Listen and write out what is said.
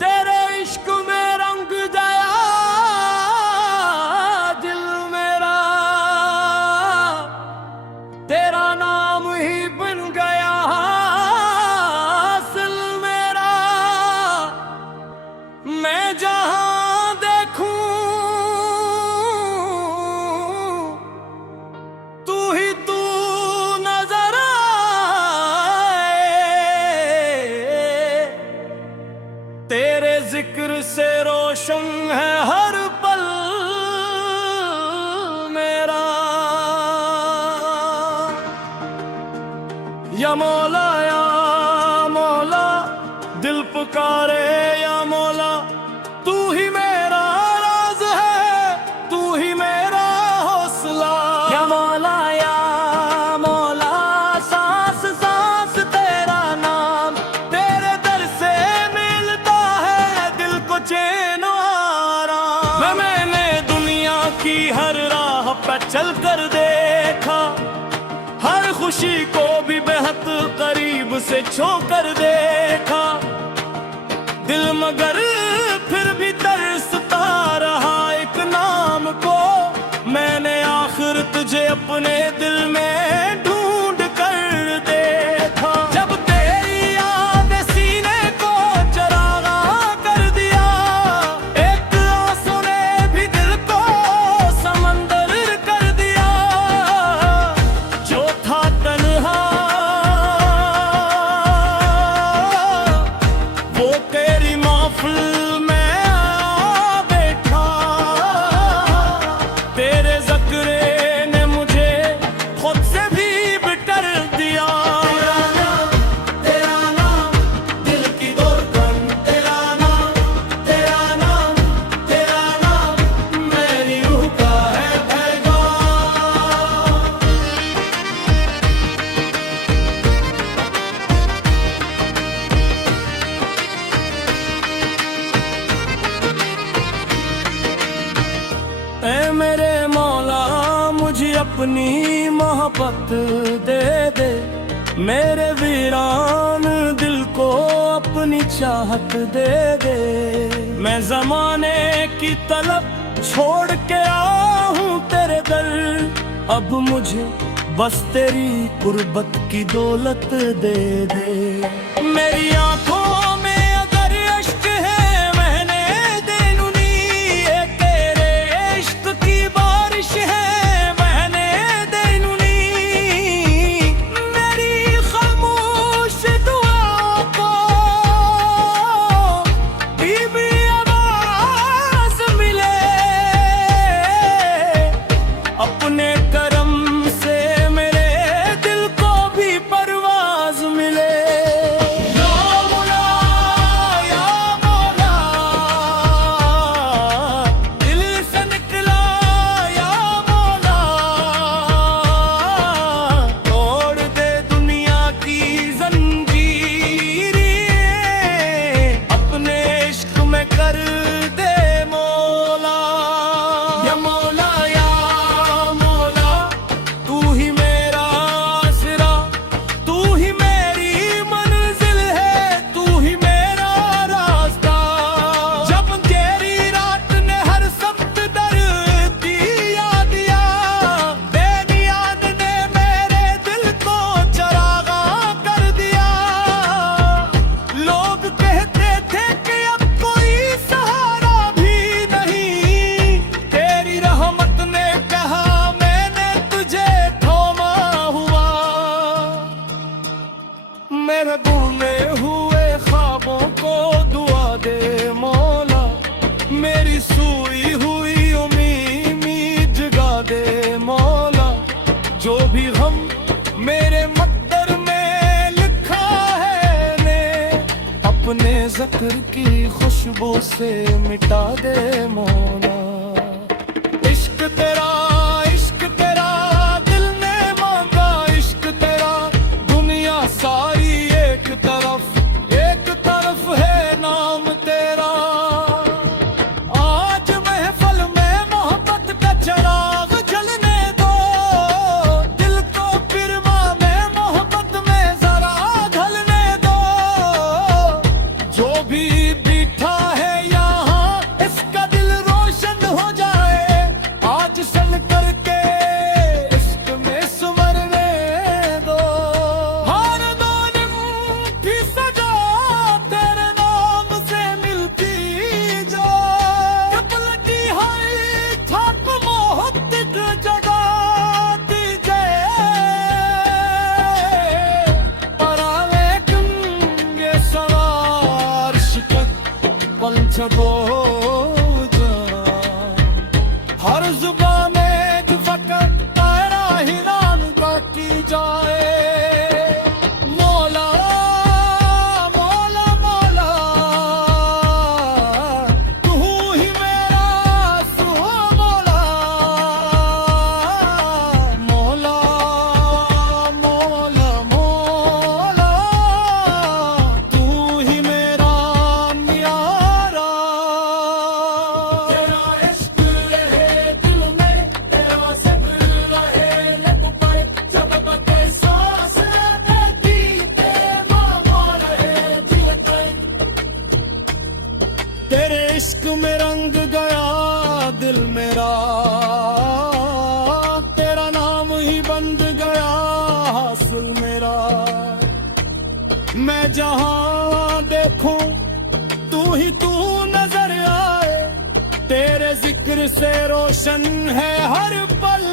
तेरे इश्क में रंग गया दिल मेरा, तेरा नाम ही बन गया हासिल मेरा। मैं जहां देखूं तू ही तू नजर आए, तेरे जिक्र से रोशन है हर पल मेरा। या मौला दिल पुकारे या मौला, तू ही मेरा राज है, तू ही मेरा हौसला। या मौला सांस सांस तेरा नाम, तेरे दर से मिलता है दिल को चैन आराम। मैंने दुनिया की हर राह पर चल कर देखा, हर खुशी को भी बेहद करीब से छू कर देखा। दिल मगर फिर भी तरसता रहा एक नाम को, मैंने आखिर तुझे अपने दिल में ढूंढ कर देखा। जब तेरी याद सीने को चरागा कर दिया, एक आंसू ने भी दिल को समंदर कर दिया। जो था तन्हा वो तेरी महफिल में आ बैठा, तेरे ज़िक्र ने मुझे खुद से भी बिटर दिया। तेरा नाम दिल की धड़कन, तेरा नाम मेरी रूह का है पैगाम। ऐ मेरे मौला मुझे अपनी मोहब्बत दे दे, मेरे वीरान दिल को अपनी चाहत दे दे। मैं ज़माने की तलब छोड़ के आहूं तेरे दर, अब मुझे बस तेरी कुर्बत की दौलत दे दे। मेरी आंखों में अगर इश्क है मैंने देनुनी, ये तेरे इश्क की बारिश है मैंने देनुनी। मेरी खामोश दुआ को भी आवाज मिले, अपने करम से मेरे दिल को भी परवाज मिले। या मौला दिल से निकला या मौला, तोड़ दे दुनिया की जंजीरें, अपने इश्क में कर दे मौला। या मौला तू ही मेरा आसरा, तू ही मेरी मंजिल है, तू ही मेरा रास्ता। जब तेरी रात ने हर सख्त दर्द दिया, बेनियाद ने मेरे दिल को चरागा कर दिया। लोग कहते थे कि अब कोई सहारा भी नहीं, तेरी रहमत ने कहा मैंने तुझे थोमा हुआ। मेरे गुमे हुए ख्वाबों को दुआ दे मौला, मेरी सोई हुई उम्मीद जगा दे मौला। जो भी गम मेरे मकदर में लिखा है ने, अपने ज़िक्र की खुशबू से मिटा दे मौला। इश्क तेरा दिल ने मांगा, इश्क तेरा दुनिया सारी एक तरफ है नाम तेरा। छपो जा हर जुबान में जो फकर तेरा ही नाम बाकी जाए मौला मौला मौला तू ही मेरा सू मौला मौला मौला मौला तू ही मेरा न्यारा तेरा इश्क रहे दिल में तेरा ज़िक्र रहे लब पर जब बके सांस लेती ते मामा रहे दिल पे तेरे इश्क में रंग गया दिल मेरा तेरा नाम ही बंद गया हासिल मेरा मैं जहां देखूं तू ही तू नजर आए तेरे जिक्र से रोशन है हर पल